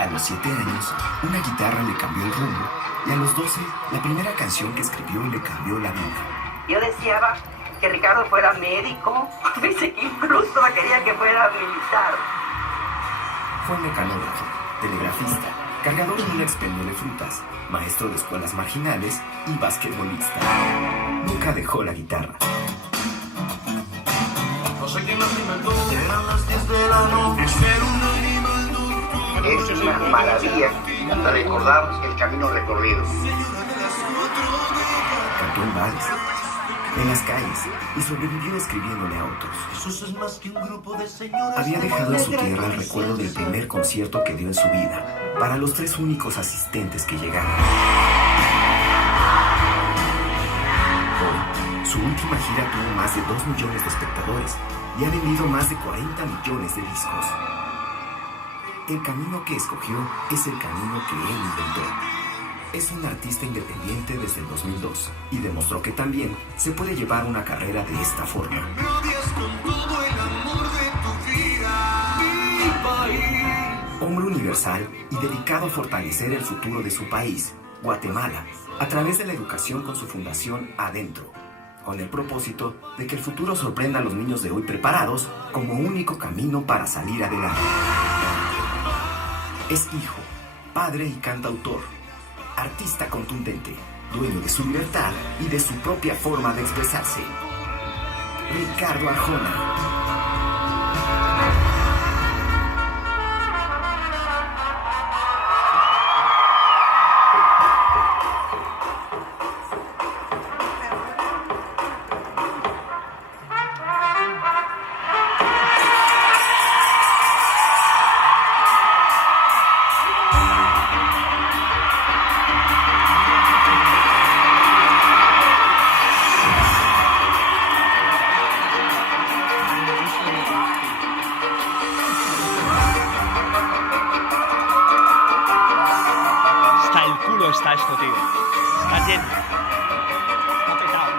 A los 7 años, una guitarra le cambió el rumbo y a los 12, la primera canción que escribió le cambió la vida. Yo deseaba que Ricardo fuera médico, dice que incluso quería que fuera militar. Fue mecanógrafo, telegrafista, cargador de un expendio de frutas, maestro de escuelas marginales y basquetbolista. Nunca dejó la guitarra. No sé quién las inventó, eran las 10 de la noche. Es una maravilla recordar el camino recorrido. Cantó en bares, en las calles y sobrevivió escribiéndole a otros. Eso es más que un grupo de señores. Había dejado en su tierra el recuerdo del primer concierto que dio en su vida para los 3 únicos asistentes que llegaron. Hoy, su última gira tuvo más de 2 millones de espectadores y ha vendido más de 40 millones de discos. El camino que escogió es el camino que él inventó. Es un artista independiente desde el 2002 y demostró que también se puede llevar una carrera de esta forma. Hombre universal y dedicado a fortalecer el futuro de su país, Guatemala, a través de la educación con su fundación Adentro, con el propósito de que el futuro sorprenda a los niños de hoy preparados como único camino para salir adelante. Es hijo, padre y cantautor, artista contundente, dueño de su libertad y de su propia forma de expresarse. Ricardo Arjona. Está esto, tío. Está lleno. Está petado.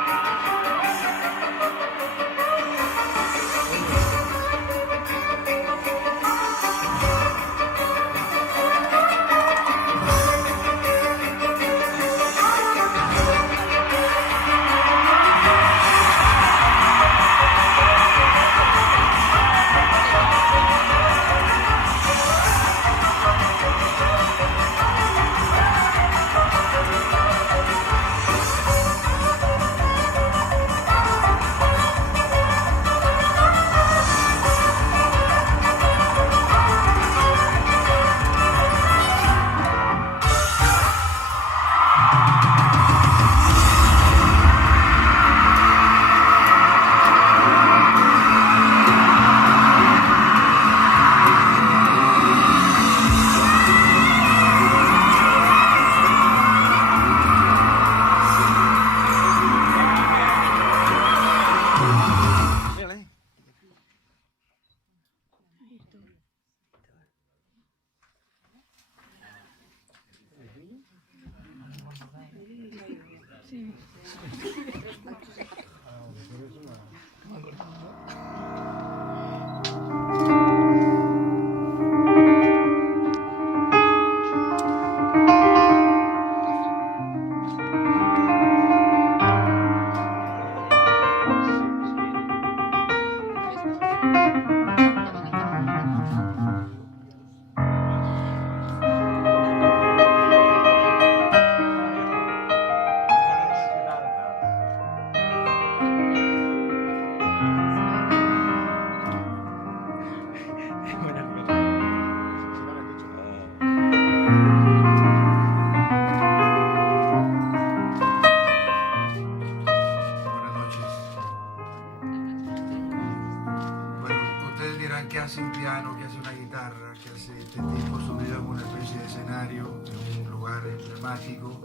Que hace un piano, que hace una guitarra, que hace este tipo subido en una especie de escenario, en un lugar emblemático,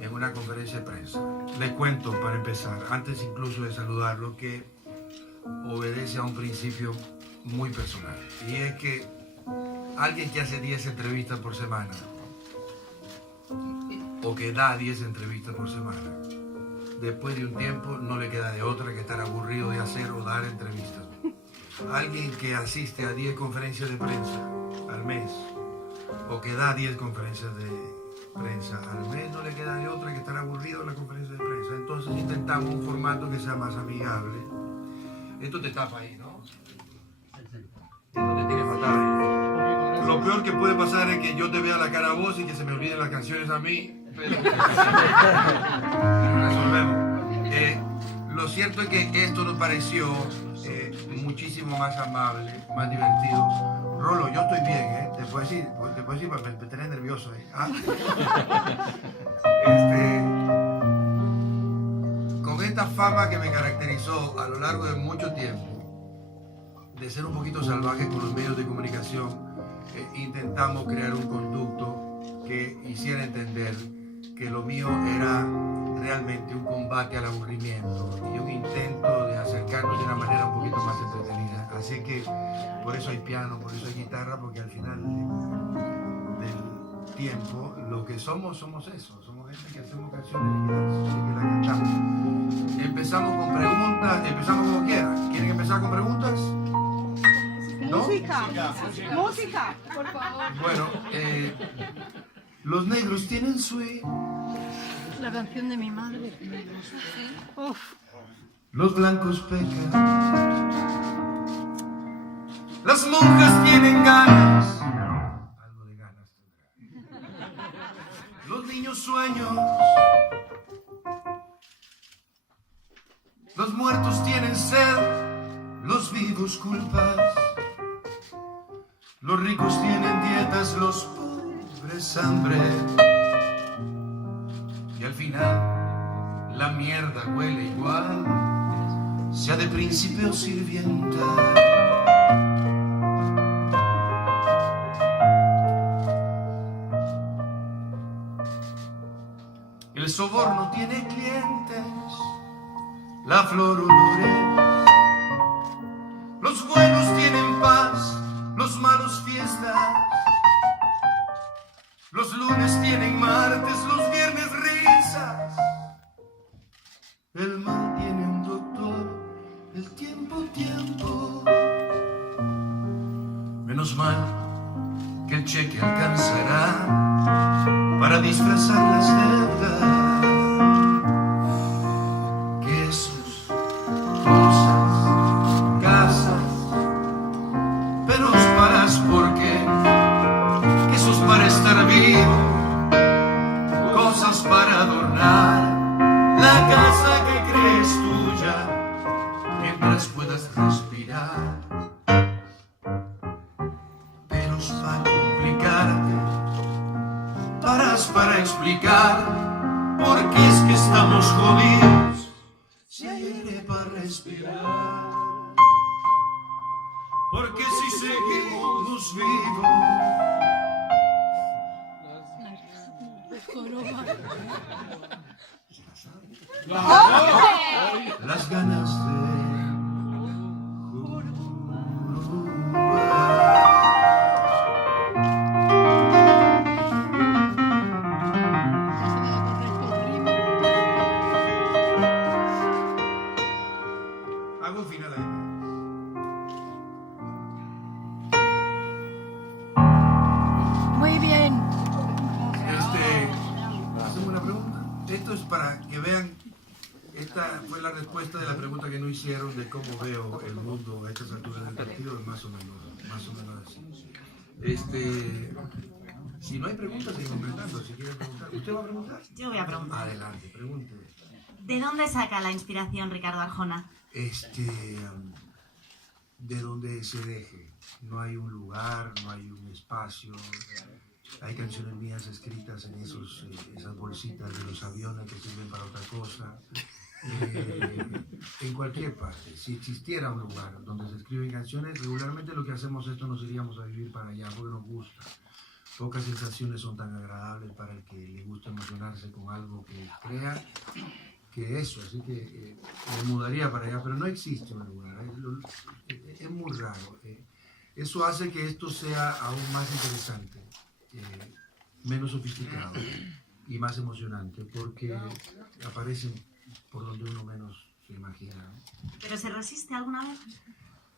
en una conferencia de prensa. Les cuento para empezar, antes incluso de saludarlo, que obedece a un principio muy personal. Y es que alguien que hace 10 entrevistas por semana, o que da 10 entrevistas por semana, después de un tiempo no le queda de otra que estar aburrido de hacer o dar entrevistas. Alguien que asiste a 10 conferencias de prensa al mes o que da 10 conferencias de prensa al mes, no le queda de otra que estar aburrido en la conferencia de prensa. Entonces intentamos un formato que sea más amigable. Esto te tapa ahí, ¿no? Esto te tiene fatal. Lo peor que puede pasar es que yo te vea la cara a vos y que se me olviden las canciones a mí, pero resolvemos. Lo cierto es que esto nos pareció muchísimo más amable, más divertido. Rolo, yo estoy bien, ¿eh? Te puedo decir, me tenés nervioso ahí. ¿Ah? Con esta fama que me caracterizó a lo largo de mucho tiempo, de ser un poquito salvaje con los medios de comunicación, intentamos crear un conducto que hiciera entender que lo mío era realmente un combate al aburrimiento y un intento de acercarnos de una manera un poquito más entretenida. Así que por eso hay piano, por eso hay guitarra, porque al final del tiempo lo que somos eso, somos gente que hacemos canciones y que las cantamos. Empezamos con preguntas, empezamos como quieran. ¿Quieren empezar con preguntas? ¿No? Música, por favor. Bueno, los negros tienen swing. La canción de mi madre. Uf. Los blancos pecan. Las monjas tienen ganas. Algo de ganas tendrá. Los niños sueños. Los muertos tienen sed. Los vivos culpas. Los ricos tienen dietas. Los pobres hambre. Y al final la mierda huele igual, sea de príncipe o sirvienta. El soborno tiene clientes, la flor olores. Los buenos tienen paz, los malos fiestas. Los lunes tienen martes, los viernes risas. El mal tiene un doctor, el tiempo. Menos mal que el cheque alcanzará para disfrazar las deudas. Quesos, cosas, casas, pero paras porque quesos para estar vivo, cosas para adornar la casa que crees tuya, mientras puedas respirar. Peros para complicarte, paras para explicar por qué es que estamos jodidos, si hay aire para respirar. Porque si seguimos vivos, las ganas de hago un final ahí. Muy bien. ¿Hacemos una pregunta? Esto es para que vean. Esta fue la respuesta de la pregunta que no hicieron de cómo veo el mundo a estas alturas del partido, más o menos así. Si no hay preguntas, seguimos preguntando. Si quieren preguntar, ¿usted va a preguntar? Yo voy a preguntar. Adelante, pregunte. ¿De dónde saca la inspiración Ricardo Arjona? De donde se deje. No hay un lugar, no hay un espacio. Hay canciones mías escritas en esas bolsitas de los aviones que sirven para otra cosa. En cualquier parte. Si existiera un lugar donde se escriben canciones, regularmente lo que hacemos esto nos iríamos a vivir para allá porque nos gusta. Pocas sensaciones son tan agradables para el que le gusta emocionarse con algo que crea que eso. Así que me mudaría para allá, pero no existe un lugar. Es muy raro. Eso hace que esto sea aún más interesante. Menos sofisticado y más emocionante porque aparecen por donde uno menos se imagina. ¿Pero se resiste alguna vez?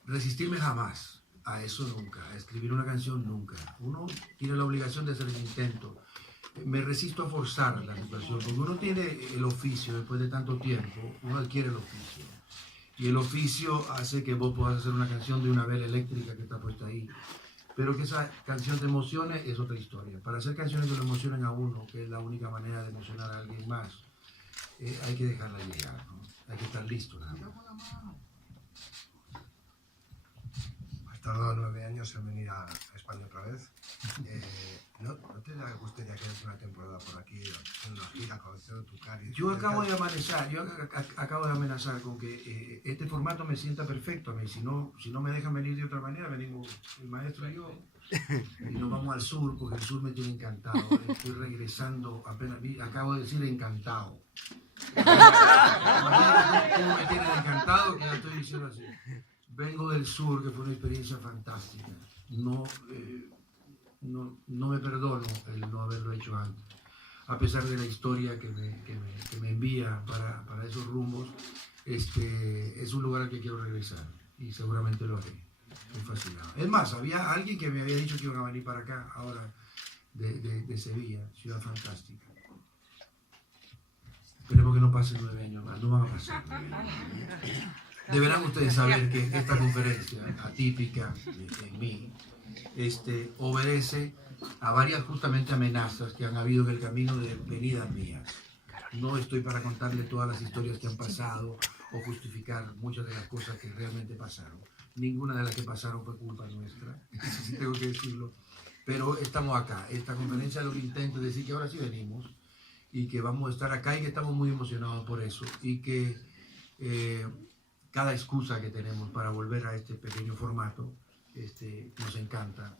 Resistirme jamás, a eso nunca, a escribir una canción nunca. Uno tiene la obligación de hacer el intento. Me resisto a forzar la situación, porque uno tiene el oficio después de tanto tiempo, uno adquiere el oficio. Y el oficio hace que vos puedas hacer una canción de una vela eléctrica que está puesta ahí. Pero que esa canción te emocione es otra historia. Para hacer canciones que lo emocionen a uno, que es la única manera de emocionar a alguien más, hay que dejarla llegar, ¿no? Hay que estar listo, nada más. Has tardado 9 años en venir a España otra vez. ¿No te gustaría que hagas una temporada por aquí, en una gira, conociendo tu cara? Yo acabo de amenazar con que este formato me sienta perfecto a mí. Si no me dejan venir de otra manera, venimos el maestro y yo. Y nos vamos al sur, porque el sur me tiene encantado. Estoy regresando, acabo de decir encantado. ¿Cómo me tienen encantado? Que ya estoy diciendo así. Vengo del sur, que fue una experiencia fantástica. No me perdono el no haberlo hecho antes. A pesar de la historia que me envía para esos rumbos, es un lugar al que quiero regresar y seguramente lo haré. Estoy fascinado. Es más, había alguien que me había dicho que iban a venir para acá, ahora de Sevilla, ciudad fantástica. Esperemos que no pasen 9 años más, no van a pasar 9 años. Deberán ustedes saber que esta conferencia atípica en mí obedece a varias justamente amenazas que han habido en el camino de venidas mías. No estoy para contarle todas las historias que han pasado o justificar muchas de las cosas que realmente pasaron. Ninguna de las que pasaron fue culpa nuestra, si tengo que decirlo. Pero estamos acá. Esta conferencia lo que intento es decir que ahora sí venimos y que vamos a estar acá y que estamos muy emocionados por eso. Y que cada excusa que tenemos para volver a este pequeño formato nos encanta,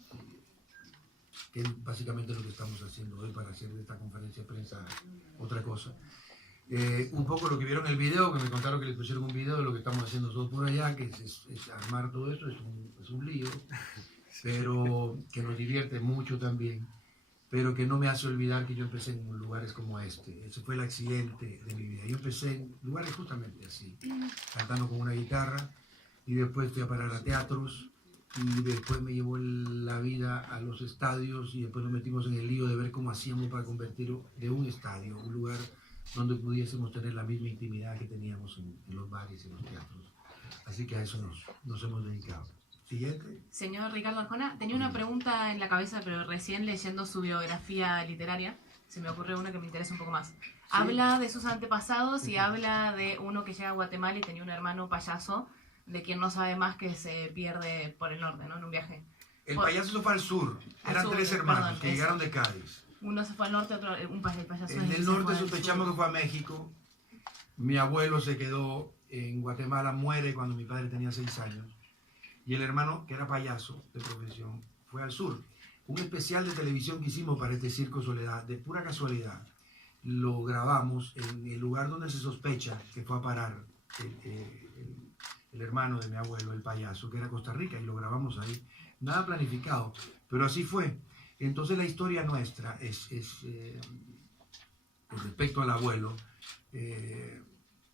que es básicamente lo que estamos haciendo hoy para hacer de esta conferencia de prensa otra cosa. Un poco lo que vieron en el video, que me contaron que les pusieron un video de lo que estamos haciendo nosotros por allá, que es armar todo eso, es un lío, pero que nos divierte mucho también, pero que no me hace olvidar que yo empecé en lugares como este. Ese fue el accidente de mi vida. Yo empecé en lugares justamente así, cantando con una guitarra, y después fui a parar a teatros, y después me llevó la vida a los estadios, y después nos metimos en el lío de ver cómo hacíamos para convertir de un estadio, un lugar donde pudiésemos tener la misma intimidad que teníamos en los bares y en los teatros. Así que a eso nos hemos dedicado. Siguiente. Señor Ricardo Arjona, tenía una pregunta en la cabeza, pero recién leyendo su biografía literaria, se me ocurrió una que me interesa un poco más. Sí. Habla de sus antepasados y habla de uno que llega a Guatemala y tenía un hermano payaso, de quien no sabe más, que se pierde por el norte, ¿no? En un viaje. El payaso se fue al sur. Eran 3 hermanos que llegaron de Cádiz. Uno se fue al norte, otro, el payaso. En el norte sospechamos que fue a México. Mi abuelo se quedó en Guatemala, muere cuando mi padre tenía 6 años. Y el hermano, que era payaso de profesión, fue al sur. Un especial de televisión que hicimos para este Circo Soledad, de pura casualidad, lo grabamos en el lugar donde se sospecha que fue a parar el hermano de mi abuelo, el payaso, que era Costa Rica, y lo grabamos ahí. Nada planificado, pero así fue. Entonces la historia nuestra con respecto al abuelo,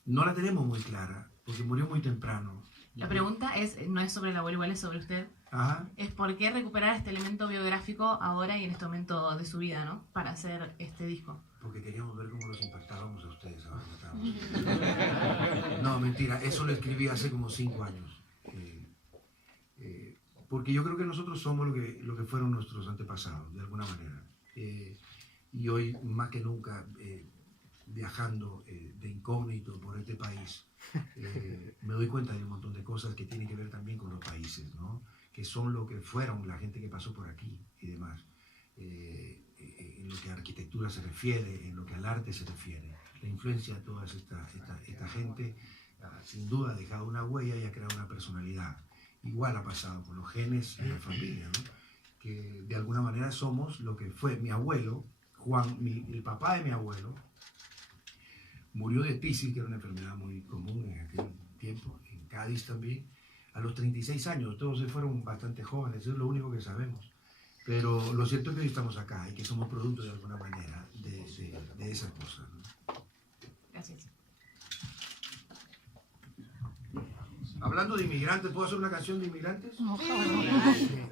no la tenemos muy clara, porque murió muy temprano. La pregunta no es sobre el abuelo, igual es sobre usted. Ajá. Es por qué recuperar este elemento biográfico ahora y en este momento de su vida, ¿no? Para hacer este disco. Porque queríamos ver cómo los impactábamos a ustedes ahora que estábamos. No, mentira, eso lo escribí hace como 5 años. Porque yo creo que nosotros somos lo que fueron nuestros antepasados, de alguna manera. Y hoy, más que nunca, viajando de incógnito por este país, me doy cuenta de un montón de cosas que tienen que ver también con los países, ¿no? Que son lo que fueron la gente que pasó por aquí y demás. En lo que a arquitectura se refiere, en lo que al arte se refiere. La influencia de toda esta gente, sin duda, ha dejado una huella y ha creado una personalidad. Igual ha pasado con los genes en la familia, ¿no? Que de alguna manera somos lo que fue mi abuelo, Juan, el papá de mi abuelo, murió de tisis, que era una enfermedad muy común en aquel tiempo, en Cádiz también, a los 36 años. Todos se fueron bastante jóvenes, eso es lo único que sabemos. Pero lo cierto es que hoy estamos acá y que somos producto de alguna manera de esas cosas, ¿no? Gracias. Hablando de inmigrantes, ¿puedo hacer una canción de inmigrantes?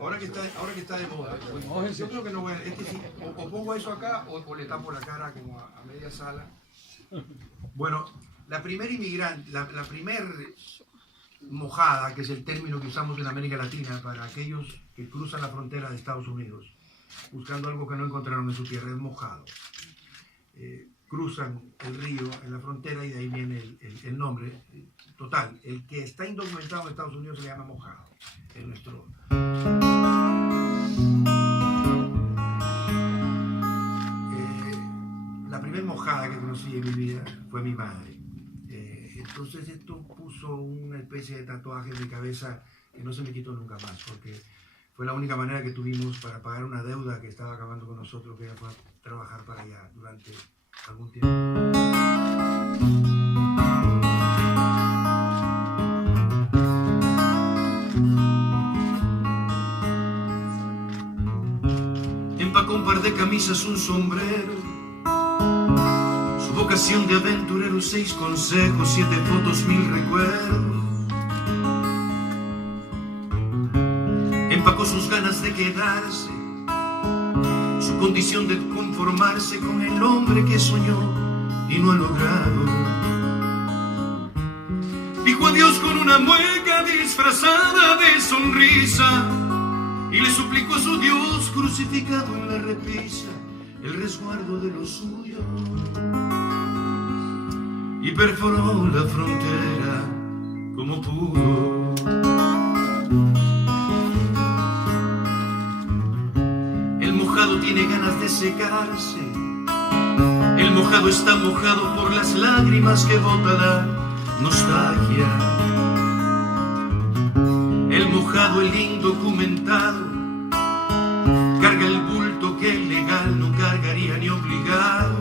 Ahora que está de moda. Yo creo que no voy a... Es que si, o pongo eso acá o le tapo la cara como a media sala. Bueno, la primera inmigrante, la primer mojada, que es el término que usamos en América Latina para aquellos que cruzan la frontera de Estados Unidos buscando algo que no encontraron en su tierra, es mojado. Cruzan el río en la frontera y de ahí viene el nombre. Total, el que está indocumentado en Estados Unidos se le llama mojado. Es nuestro... La primera mojada que conocí en mi vida fue mi madre. Entonces esto puso una especie de tatuaje en mi cabeza que no se me quitó nunca más, porque fue la única manera que tuvimos para pagar una deuda que estaba acabando con nosotros, que ella fue a trabajar para allá durante algún tiempo. Empacó un par de camisas, un sombrero, su vocación de aventurero, 6 consejos, 7 fotos, 1000 recuerdos. Empacó sus ganas de quedarse, su condición de conformarse con el hombre que soñó y no ha logrado. Dijo adiós con una mueca disfrazada de sonrisa y le suplicó a su Dios crucificado en la repisa el resguardo de lo suyo, y perforó la frontera como pudo. El mojado tiene ganas de secarse, el mojado está mojado por las lágrimas que bota la nostalgia. El mojado, el indocumentado, carga el bulto que el legal no cargaría ni obligado.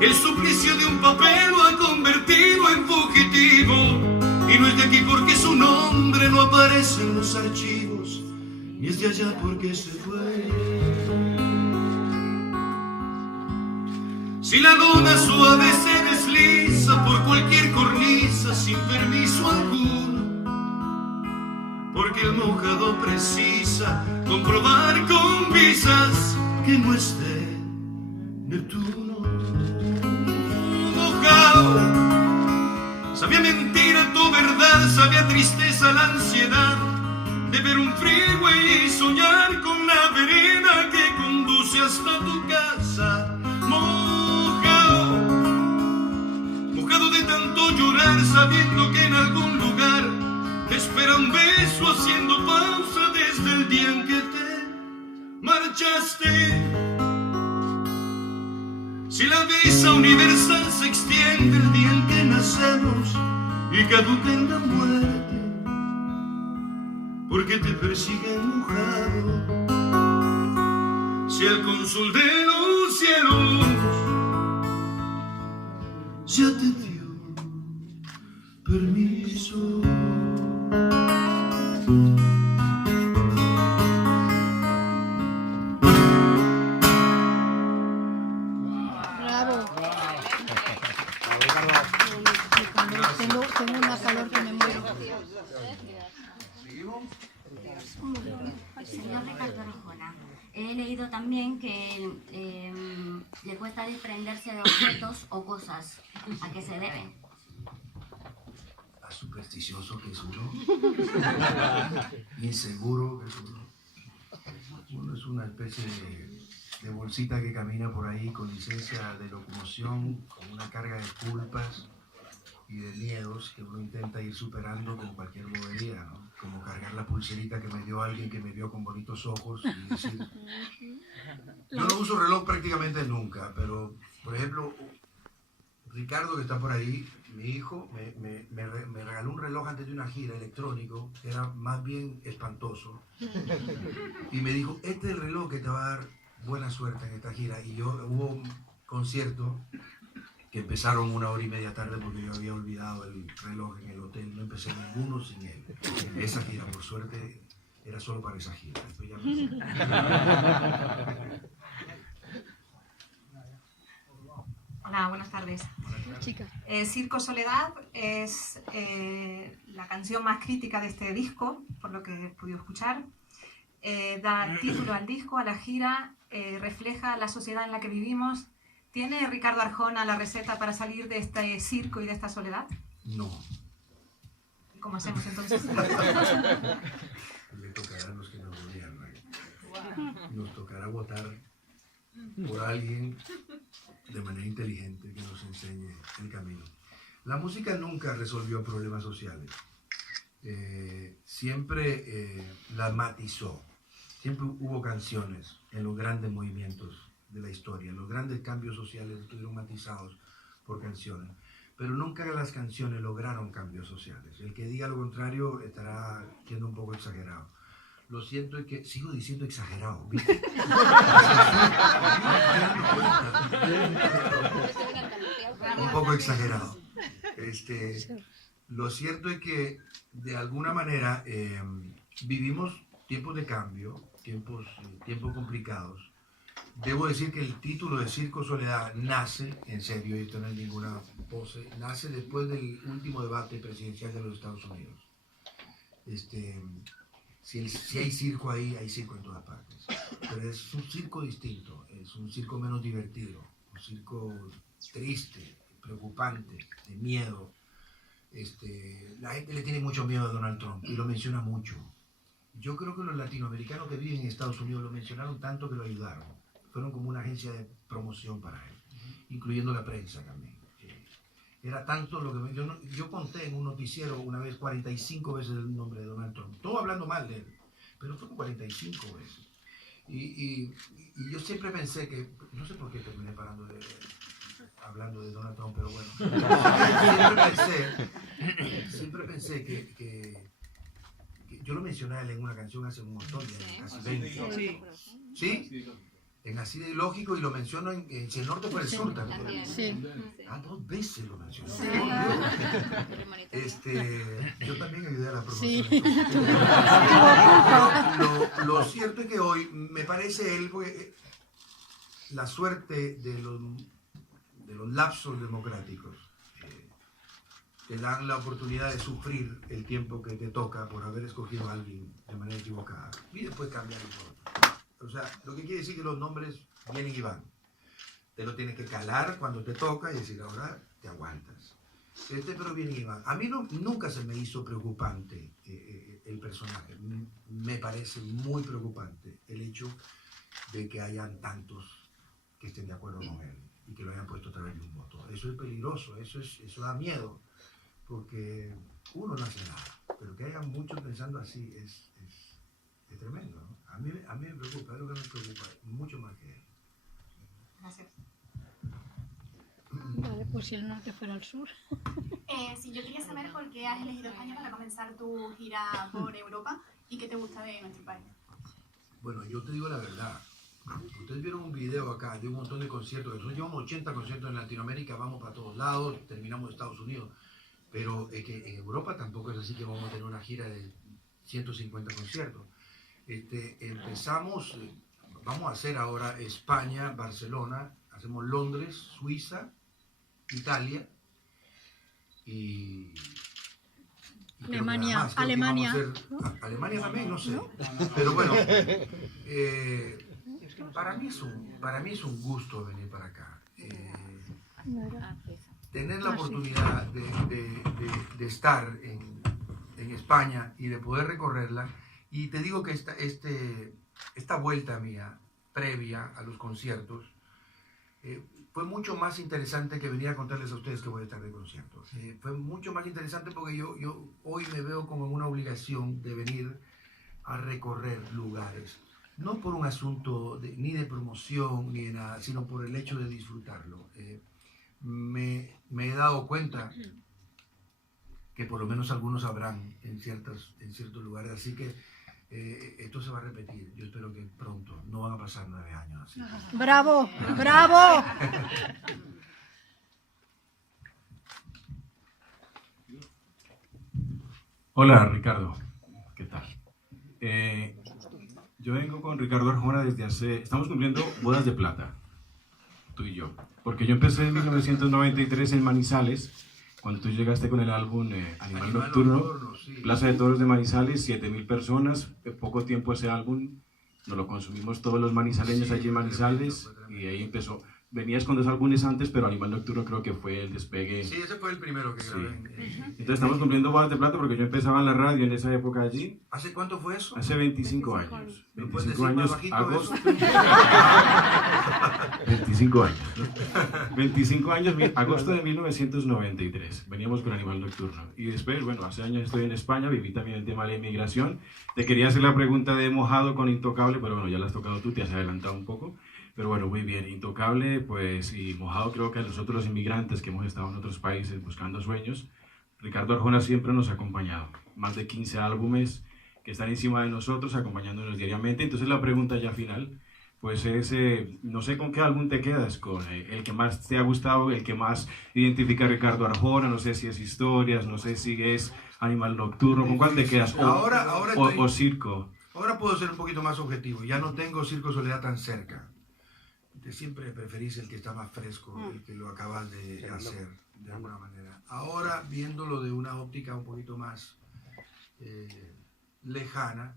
El suplicio de un papel lo ha convertido en fugitivo, y no es de aquí porque su nombre no aparece en los archivos, ni es de allá porque se fue. Si la luna suave se desliza por cualquier cornisa sin permiso alguno, porque el mojado precisa comprobar con visas que no es de Neptuno. Mojado, sabía mentira tu verdad, sabía tristeza la ansiedad de ver un freeway y soñar con la vereda que conduce hasta tu casa. Mojado de tanto llorar, sabiendo que en algún lugar te espera un beso, haciendo pausa desde el día en que te marchaste. Si la visa universal se extiende el día en que nacemos y caduca en la muerte, porque te persiguen mojado. Si el cónsul de los cielos ya te dio permiso. Bravo. Tengo una calor que me muero. Señor Ricardo Arjona, he leído también que le cuesta desprenderse de objetos o cosas. ¿A qué se debe? A supersticioso que es uno, inseguro que es uno. Uno es una especie de bolsita que camina por ahí con licencia de locomoción, con una carga de culpas y de miedos que uno intenta ir superando con cualquier bobería, ¿no? Como cargar la pulserita que me dio alguien que me vio con bonitos ojos y decir... Yo no uso reloj prácticamente nunca, pero, por ejemplo, Ricardo, que está por ahí, mi hijo, me regaló un reloj antes de una gira electrónico, que era más bien espantoso, y me dijo, este es el reloj que te va a dar buena suerte en esta gira. Y hubo un concierto que empezaron 1 hora y media tarde porque yo había olvidado el reloj en el hotel, no empecé ninguno sin él. Esa gira, por suerte, era solo para esa gira. Después ya Hola, buenas tardes. Chicas. Circo Soledad es la canción más crítica de este disco, por lo que he podido escuchar. Da título al disco, a la gira, refleja la sociedad en la que vivimos. ¿Tiene Ricardo Arjona la receta para salir de este circo y de esta soledad? No. ¿Cómo hacemos entonces? Le tocará a los que nos gobiernan. Nos tocará votar por alguien de manera inteligente que nos enseñe el camino. La música nunca resolvió problemas sociales. Siempre la matizó. Siempre hubo canciones en los grandes movimientos de la historia. Los grandes cambios sociales estuvieron matizados por canciones. Pero nunca las canciones lograron cambios sociales. El que diga lo contrario estará siendo un poco exagerado. Lo siento es que sigo diciendo exagerado, ¿viste? Un poco exagerado. Lo cierto es que de alguna manera vivimos tiempos de cambio, tiempos complicados. Debo decir que el título de Circo Soledad nace, en serio, y esto no es ninguna pose, nace después del último debate presidencial de los Estados Unidos. Si hay circo ahí, hay circo en todas partes. Pero es un circo distinto, es un circo menos divertido, un circo triste, preocupante, de miedo. La gente le tiene mucho miedo a Donald Trump y lo menciona mucho. Yo creo que los latinoamericanos que viven en Estados Unidos lo mencionaron tanto que lo ayudaron. Fueron como una agencia de promoción para él, incluyendo la prensa también. Era tanto lo que... Yo conté en un noticiero una vez 45 veces el nombre de Donald Trump, todo hablando mal de él, pero fue 45 veces. Y yo siempre pensé que... No sé por qué terminé hablando de Donald Trump, pero bueno. Siempre pensé que yo lo mencioné a él en una canción hace un montón de años, casi 20. ¿Sí? En Así de Lógico, y lo menciono en Si el Norte fuera el Sur también. Sí. 2 veces lo menciono. Sí. Yo también ayudé a la promoción. Sí. Lo cierto es que hoy me parece él, porque la suerte de los lapsos democráticos te dan la oportunidad de sufrir el tiempo que te toca por haber escogido a alguien de manera equivocada y después cambiar el voto. O sea, lo que quiere decir que los nombres vienen y van. Te lo tienes que calar cuando te toca y decir, ahora te aguantas. Pero viene y va. A mí nunca se me hizo preocupante el personaje. Me parece muy preocupante el hecho de que hayan tantos que estén de acuerdo con él y que lo hayan puesto a través de un voto. Eso es peligroso, eso da miedo, porque uno no hace nada. Pero que haya muchos pensando así es tremendo, ¿no? A mí me preocupa, es lo que me preocupa, mucho más que él. Gracias. Vale, pues si el norte fuera el sur. Sí, yo quería saber por qué has elegido España para comenzar tu gira por Europa y qué te gusta de nuestro país. Bueno, yo te digo la verdad. Ustedes vieron un video acá de un montón de conciertos. Nosotros llevamos 80 conciertos en Latinoamérica, vamos para todos lados, terminamos en Estados Unidos. Pero es que en Europa tampoco es así que vamos a tener una gira de 150 conciertos. Empezamos, vamos a hacer ahora España, Barcelona, hacemos Londres, Suiza, Italia y Alemania, Alemania también, no sé. Pero bueno, para mí es un gusto venir para acá. Tener la oportunidad de estar en España y de poder recorrerla. Y te digo que esta vuelta mía, previa a los conciertos, fue mucho más interesante que venir a contarles a ustedes que voy a estar de conciertos. Fue mucho más interesante porque yo hoy me veo como en una obligación de venir a recorrer lugares. No por un asunto ni de promoción ni de nada, sino por el hecho de disfrutarlo. Me he dado cuenta que por lo menos algunos sabrán en ciertos lugares, así que esto se va a repetir. Yo espero que pronto, no van a pasar 9 años así. ¡Bravo! ¡Bravo! Hola Ricardo, ¿qué tal? Yo vengo con Ricardo Arjona desde estamos cumpliendo bodas de plata. tú y yo. Porque yo empecé en 1993 en Manizales, cuando tú llegaste con el álbum Animal Nocturno, sí. Plaza de Toros de Manizales, 7.000 personas, en poco tiempo ese álbum nos lo consumimos todos los manizaleños allí en Manizales, y ahí empezó. Venías con 2 álbumes antes, pero Animal Nocturno creo que fue el despegue. Sí, ese fue el primero que grabé. Entonces estamos cumpliendo bodas de plata porque yo empezaba en la radio en esa época allí. ¿Hace cuánto fue eso? Hace 25 años. 25 años, agosto. 25 años, ¿no? 25 años, agosto de 1993. Veníamos con Animal Nocturno. Y después, bueno, hace años estoy en España, viví también el tema de la inmigración. Te quería hacer la pregunta de Mojado con Intocable, pero bueno, ya la has tocado tú, te has adelantado un poco. Pero bueno, muy bien, Intocable, pues, y Mojado, creo que a nosotros los inmigrantes que hemos estado en otros países buscando sueños, Ricardo Arjona siempre nos ha acompañado. Más de 15 álbumes que están encima de nosotros, acompañándonos diariamente. Entonces la pregunta ya final, pues es, no sé con qué álbum te quedas, con el que más te ha gustado, el que más identifica a Ricardo Arjona, no sé si es Historias, no sé si es Animal Nocturno, ¿con cuál te quedas? O Circo. Ahora puedo ser un poquito más objetivo, ya no tengo Circo Soledad tan cerca. Siempre preferís el que está más fresco, el que lo acabas de hacer, de alguna manera. Ahora, viéndolo de una óptica un poquito más lejana,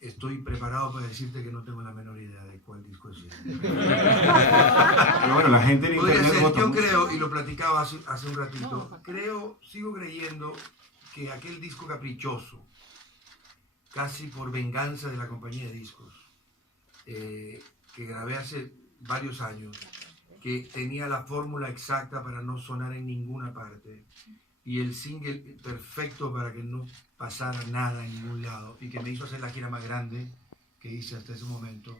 estoy preparado para decirte que no tengo la menor idea de cuál disco es ese. Pero bueno, la gente en internet yo creo, y lo platicaba hace un ratito, sigo creyendo que aquel disco caprichoso, casi por venganza de la compañía de discos, que grabé hace varios años, que tenía la fórmula exacta para no sonar en ninguna parte, y el single perfecto para que no pasara nada en ningún lado, y que me hizo hacer la gira más grande que hice hasta ese momento,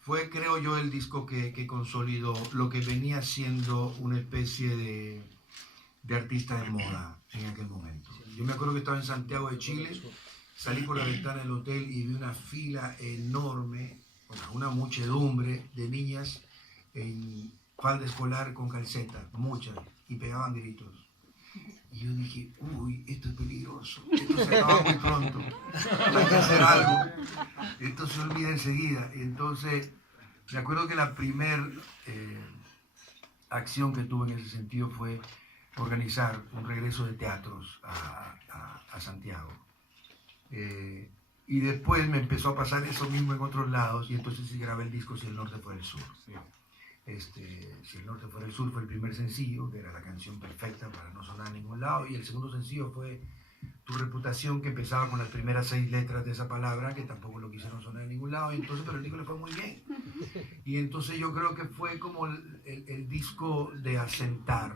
fue, creo yo, el disco que consolidó lo que venía siendo una especie de artista de moda en aquel momento. Yo me acuerdo que estaba en Santiago de Chile, salí por la ventana del hotel y vi una fila enorme, una muchedumbre de niñas en falda escolar con calcetas, muchas, y pegaban gritos. Y yo dije, uy, esto es peligroso, esto se acaba muy pronto, hay que hacer algo, esto se olvida enseguida. Entonces, me acuerdo que la primera acción que tuve en ese sentido fue organizar un regreso de teatros a Santiago. Y después me empezó a pasar eso mismo en otros lados, y entonces sí grabé el disco Si el Norte Fuera el Sur. Sí. Si el Norte Fuera el Sur fue el primer sencillo, que era la canción perfecta para no sonar a ningún lado, y el segundo sencillo fue Tu Reputación, que empezaba con las primeras 6 letras de esa palabra, que tampoco lo quisieron sonar a ningún lado, y entonces, pero el disco le fue muy bien. Y entonces yo creo que fue como el disco de asentar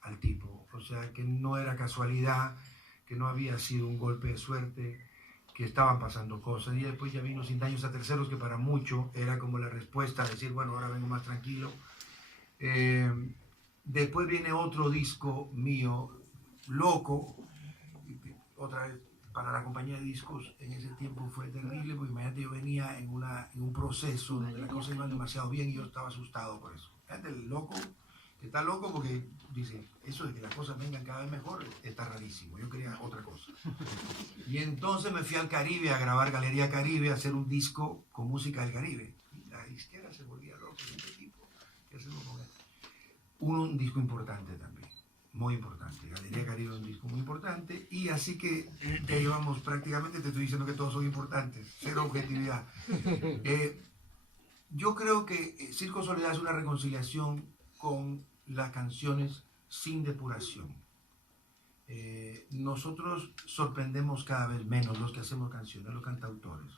al tipo, o sea, que no era casualidad, que no había sido un golpe de suerte, que estaban pasando cosas. Y después ya vino Sin Daños a Terceros, que para mucho era como la respuesta a decir, bueno, ahora vengo más tranquilo. Después viene otro disco mío, Loco, otra vez para la compañía de discos. En ese tiempo fue terrible, porque imagínate, yo venía en un proceso donde las cosas iban demasiado bien y yo estaba asustado por eso. Fíjate, el loco, que está loco porque dice, eso de que las cosas vengan cada vez mejor está rarísimo, yo quería otra cosa. Y entonces me fui al Caribe a grabar Galería Caribe, a hacer un disco con música del Caribe. Y la izquierda se volvía loco, este tipo, ¿qué hacemos con él? Un disco importante también, muy importante. Galería Caribe es un disco muy importante, y así que ya llevamos prácticamente, te estoy diciendo que todos son importantes, cero objetividad. Yo creo que Circo Soledad es una reconciliación con las canciones sin depuración. Nosotros sorprendemos cada vez menos los que hacemos canciones, los cantautores,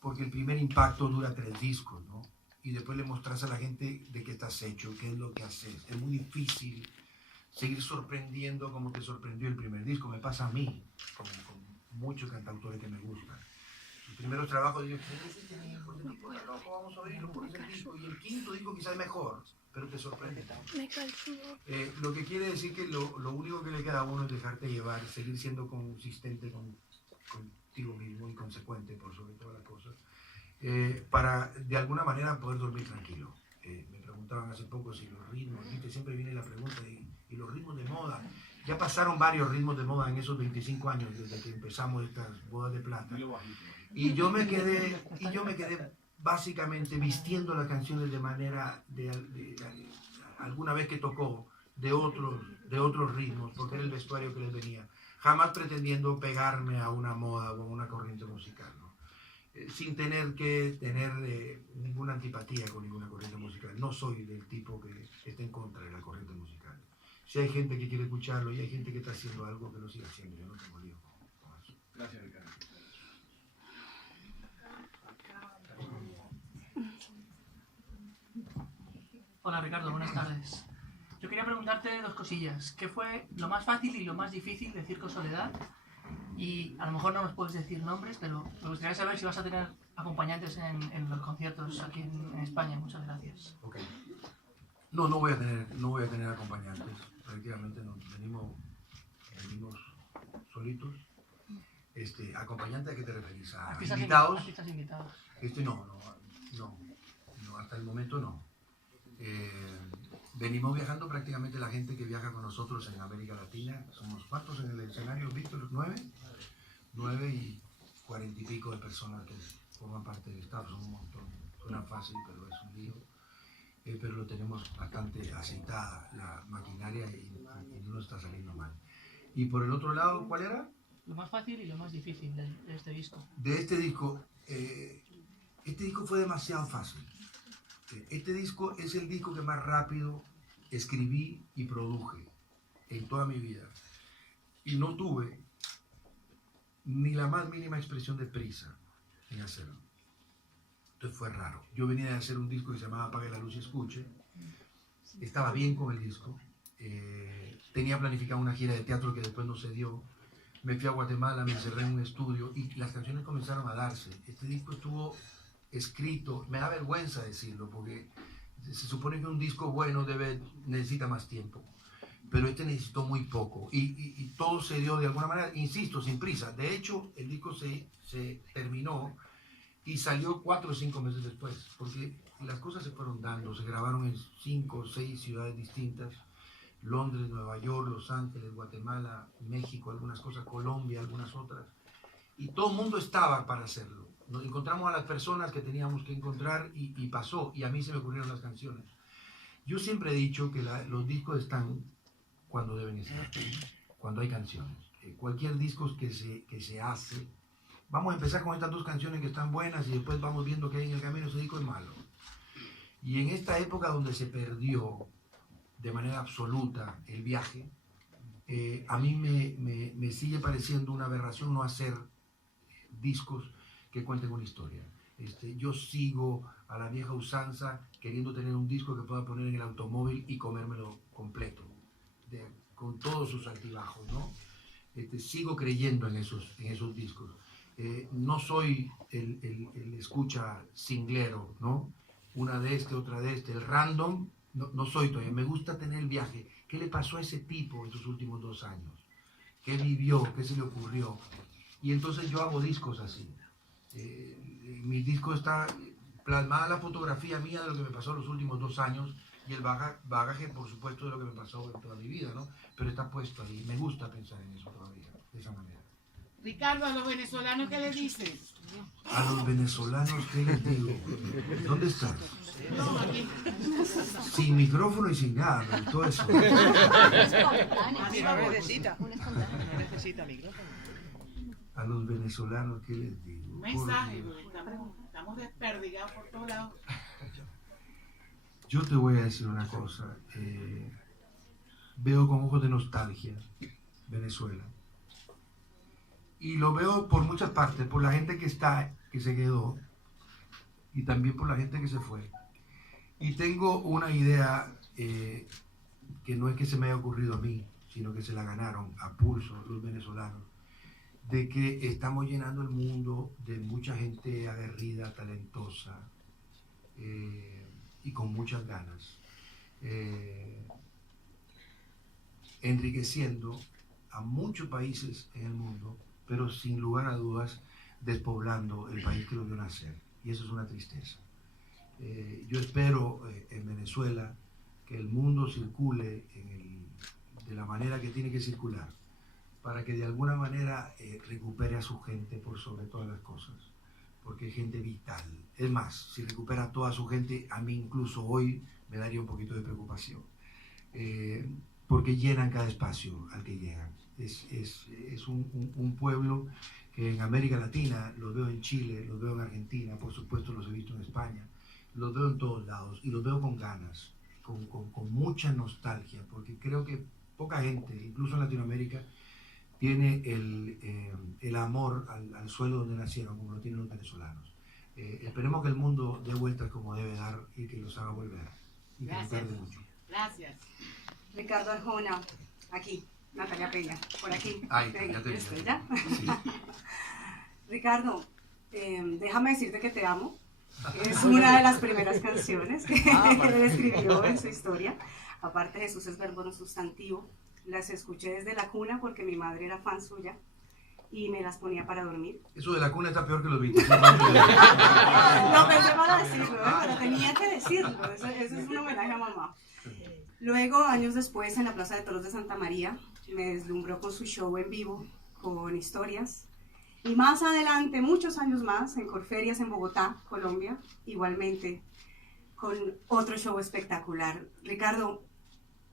porque el primer impacto dura 3 discos, ¿no? Y después le mostras a la gente de qué estás hecho, qué es lo que haces. Es muy difícil seguir sorprendiendo como te sorprendió el primer disco. Me pasa a mí, con muchos cantautores que me gustan. Sus primeros trabajos, digo, este tipo es loco, vamos a oírlo por ese disco. Y el quinto disco quizás es mejor, pero te sorprende. Lo que quiere decir que lo único que le queda a uno es dejarte llevar, seguir siendo consistente contigo mismo y consecuente por sobre todas las cosas, para de alguna manera poder dormir tranquilo. Me preguntaban hace poco si los ritmos, ¿viste? Siempre viene la pregunta, ¿y los ritmos de moda? Ya pasaron varios ritmos de moda en esos 25 años desde que empezamos estas bodas de plata. Y yo me quedé básicamente vistiendo las canciones de manera, alguna vez que tocó, de otros ritmos, porque era el vestuario que les venía. Jamás pretendiendo pegarme a una moda o a una corriente musical, ¿no? Sin tener que tener ninguna antipatía con ninguna corriente musical. No soy del tipo que está en contra de la corriente musical. Si hay gente que quiere escucharlo y hay gente que está haciendo algo, que lo siga haciendo. Yo no tengo lío con eso. Gracias, Ricardo. Hola Ricardo, buenas tardes. Yo quería preguntarte dos cosillas. ¿Qué fue lo más fácil y lo más difícil de Circo Soledad? Y a lo mejor no nos puedes decir nombres, pero me gustaría saber si vas a tener acompañantes en los conciertos aquí en España. Muchas gracias. Okay. No voy a tener acompañantes. Prácticamente no. Venimos solitos. ¿Acompañante a qué te referís? ¿A invitados? Artistas invitados. No, hasta el momento no. Venimos viajando prácticamente la gente que viaja con nosotros en América Latina. Somos ¿cuántos en el escenario, Víctor? ¿9 y 40 y pico de personas que forman parte del staff. Son un montón. Suena fácil, pero es un lío. Pero lo tenemos bastante aceitada la maquinaria y no está saliendo mal. Y por el otro lado, ¿cuál era? Lo más fácil y lo más difícil de este disco. De este disco fue demasiado fácil. Este disco es el disco que más rápido escribí y produje en toda mi vida. Y no tuve ni la más mínima expresión de prisa en hacerlo. Entonces fue raro. Yo venía de hacer un disco que se llamaba Apague la luz y escuche. Estaba bien con el disco. Tenía planificado una gira de teatro que después no se dio. Me fui a Guatemala, me encerré en un estudio y las canciones comenzaron a darse. Este disco estuvo escrito, me da vergüenza decirlo, porque se supone que un disco bueno necesita más tiempo, pero este necesitó muy poco y todo se dio de alguna manera, insisto, sin prisa. De hecho, el disco se terminó y salió 4 o 5 meses después, porque las cosas se fueron dando, se grabaron en 5 o 6 ciudades distintas: Londres, Nueva York, Los Ángeles, Guatemala, México, algunas cosas, Colombia, algunas otras, y todo el mundo estaba para hacerlo. Nos encontramos a las personas que teníamos que encontrar y pasó, y a mí se me ocurrieron las canciones. Yo siempre he dicho que los discos están cuando deben estar, cuando hay canciones. Cualquier disco que se hace, vamos a empezar con estas 2 canciones que están buenas y después vamos viendo que hay en el camino, ese disco es malo. Y en esta época donde se perdió de manera absoluta el viaje, a mí me sigue pareciendo una aberración no hacer discos que cuenten una historia. Yo sigo a la vieja usanza queriendo tener un disco que pueda poner en el automóvil y comérmelo completo, con todos sus altibajos, ¿no? Sigo creyendo en esos discos. No soy el escucha singlero, ¿no? Una de otra de el random, no soy todavía. Me gusta tener el viaje. ¿Qué le pasó a ese tipo en sus últimos 2 años? ¿Qué vivió? ¿Qué se le ocurrió? Y entonces yo hago discos así. Mi disco está plasmada la fotografía mía de lo que me pasó los últimos 2 años y el bagaje, por supuesto, de lo que me pasó en toda mi vida, ¿no? Pero está puesto ahí. Me gusta pensar en eso todavía, de esa manera. Ricardo, a los venezolanos, ¿qué les dices? A los venezolanos, ¿qué les digo? ¿Dónde estás? No, aquí. Sin micrófono y sin nada, pero todo eso. Necesita micrófono. A los venezolanos, ¿qué les digo? Un mensaje, porque estamos desperdigados por todos lados. Yo te voy a decir una cosa. Veo con ojos de nostalgia Venezuela. Y lo veo por muchas partes, por la gente que se quedó, y también por la gente que se fue. Y tengo una idea que no es que se me haya ocurrido a mí, sino que se la ganaron a pulso los venezolanos, de que estamos llenando el mundo de mucha gente aguerrida, talentosa y con muchas ganas, enriqueciendo a muchos países en el mundo, pero sin lugar a dudas despoblando el país que lo vio nacer, y eso es una tristeza. Yo espero en Venezuela que el mundo circule de la manera que tiene que circular, para que de alguna manera recupere a su gente por sobre todas las cosas, porque es gente vital. Es más, si recupera a toda su gente, a mí incluso hoy me daría un poquito de preocupación, porque llenan cada espacio al que llegan. Es un pueblo que en América Latina, los veo en Chile, los veo en Argentina, por supuesto los he visto en España, los veo en todos lados y los veo con ganas, con mucha nostalgia, porque creo que poca gente, incluso en Latinoamérica, tiene el amor al suelo donde nacieron, como lo tienen los venezolanos. Esperemos que el mundo dé vueltas como debe dar y que los haga volver. Y que no tarde mucho. Gracias. Ricardo Arjona, aquí. Natalia Peña, por aquí. Ay, ya te vi. ¿Ya? Sí. Ricardo, déjame decirte que te amo. Es una de las primeras canciones que él escribió en su historia. Aparte, Jesús es verbo no sustantivo. Las escuché desde la cuna porque mi madre era fan suya y me las ponía para dormir. Eso de la cuna está peor que los Beatles. No pensé para decirlo, pero tenía que decirlo. Eso es un homenaje a mamá. Luego, años después, en la Plaza de Toros de Santa María, me deslumbró con su show en vivo, con historias. Y más adelante, muchos años más, en Corferias en Bogotá, Colombia, igualmente, con otro show espectacular. Ricardo,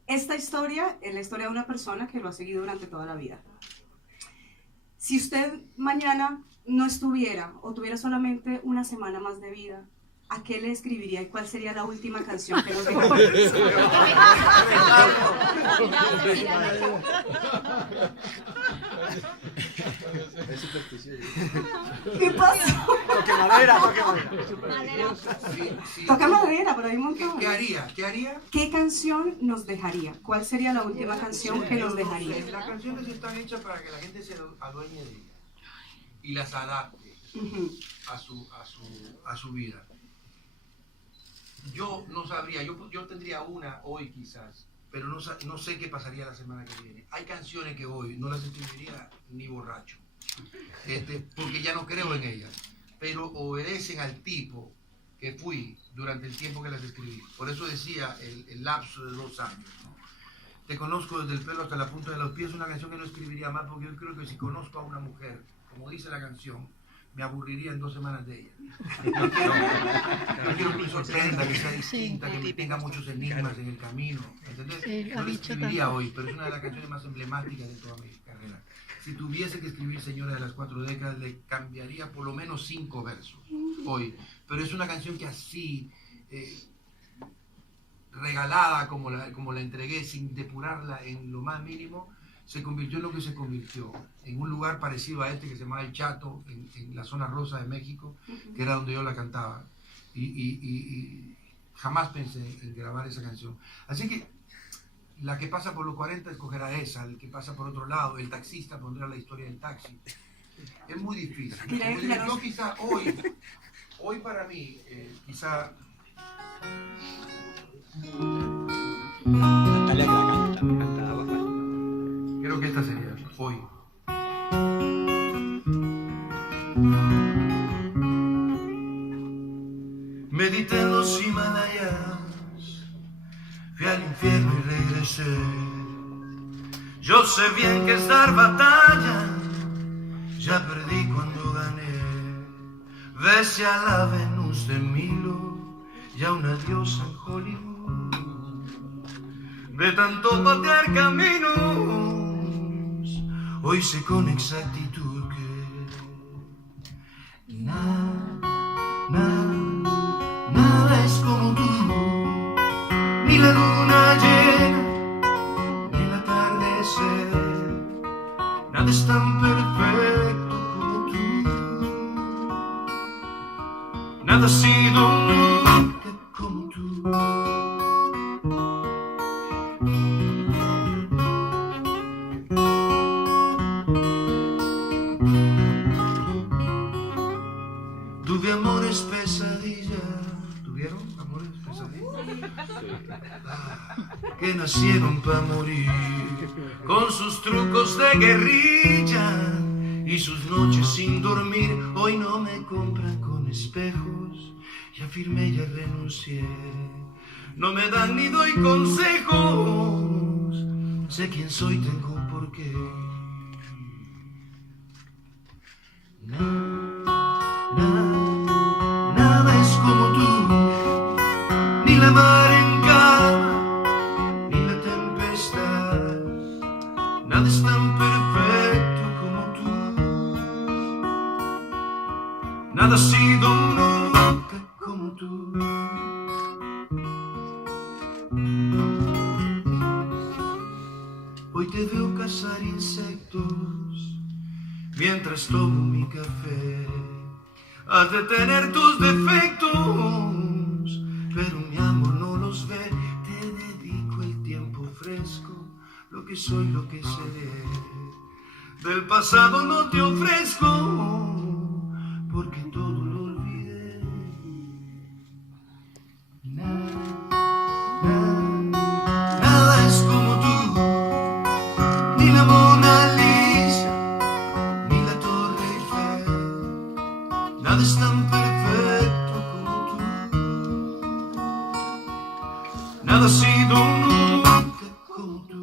esta historia es la historia de una persona que lo ha seguido durante toda la vida. Si usted mañana no estuviera o tuviera solamente una semana más de vida, ¿a qué le escribiría y cuál sería la última canción que nos dejaría? ¿Qué pasó? Toque madera, toque madera. Toca madera, pero hay un montón. ¿Qué haría? ¿Qué canción nos dejaría? ¿Cuál sería la última canción que nos dejaría? Las canciones están hechas para que la gente se adueñe de ellas y las adapte a su vida. Yo no sabría, yo tendría una hoy quizás, pero no sé qué pasaría la semana que viene. Hay canciones que hoy no las escribiría ni borracho, porque ya no creo en ellas, pero obedecen al tipo que fui durante el tiempo que las escribí. Por eso decía el lapso de 2 años, ¿no? Te conozco desde el pelo hasta la punta de los pies, una canción que no escribiría más, porque yo creo que si conozco a una mujer, como dice la canción, me aburriría en 2 semanas de ella. Yo quiero que me sorprenda, que sea distinta, que me tenga muchos enigmas en el camino, ¿entendés? No la escribiría hoy, pero es una de las canciones más emblemáticas de toda mi carrera. Si tuviese que escribir Señora de las 4 décadas, le cambiaría por lo menos 5 versos hoy. Pero es una canción que así, regalada como la entregué, sin depurarla en lo más mínimo, se convirtió en lo que se convirtió, en un lugar parecido a este que se llamaba El Chato, en la zona rosa de México, que era donde yo la cantaba. Y jamás pensé en grabar esa canción. Así que la que pasa por los 40 escogerá esa, el que pasa por otro lado, el taxista pondrá la historia del taxi. Es muy difícil. Yo quizá hoy para mí, quizá... Creo que esta sería hoy. Medité en los Himalayas, fui al infierno y regresé. Yo sé bien que es dar batalla, ya perdí cuando gané. Besé a la Venus de Milo y a una diosa en Hollywood. De tanto patear caminos, hoy sé con exactitud que nada es como tú, ni la luna llena, ni el atardecer, nada es tan perfecto como tú, nada ha sido nunca como tú. Tuve amores pesadilla. ¿Tuvieron amores pesadilla? Que nacieron para morir, con sus trucos de guerrilla y sus noches sin dormir. Hoy no me compran con espejos, ya firmé, ya renuncié. No me dan ni doy consejos, sé quién soy, tengo un porqué. Nada es como tú, ni la mar en calma, ni la tempestad. Nada es tan perfecto como tú. Nada ha sido nunca como tú. Hoy te veo cazar insectos mientras tomo mi café. Has de tener tus defectos, pero mi amor no los ve. Te dedico el tiempo fresco, lo que soy, lo que seré. Del pasado no te ofrezco, porque todo lo olvidé. Nada es como tú, ni la Mona Lisa, ni la Torre Eiffel. Nada es tan perfecto como tú. Nada ha sido nunca como tú.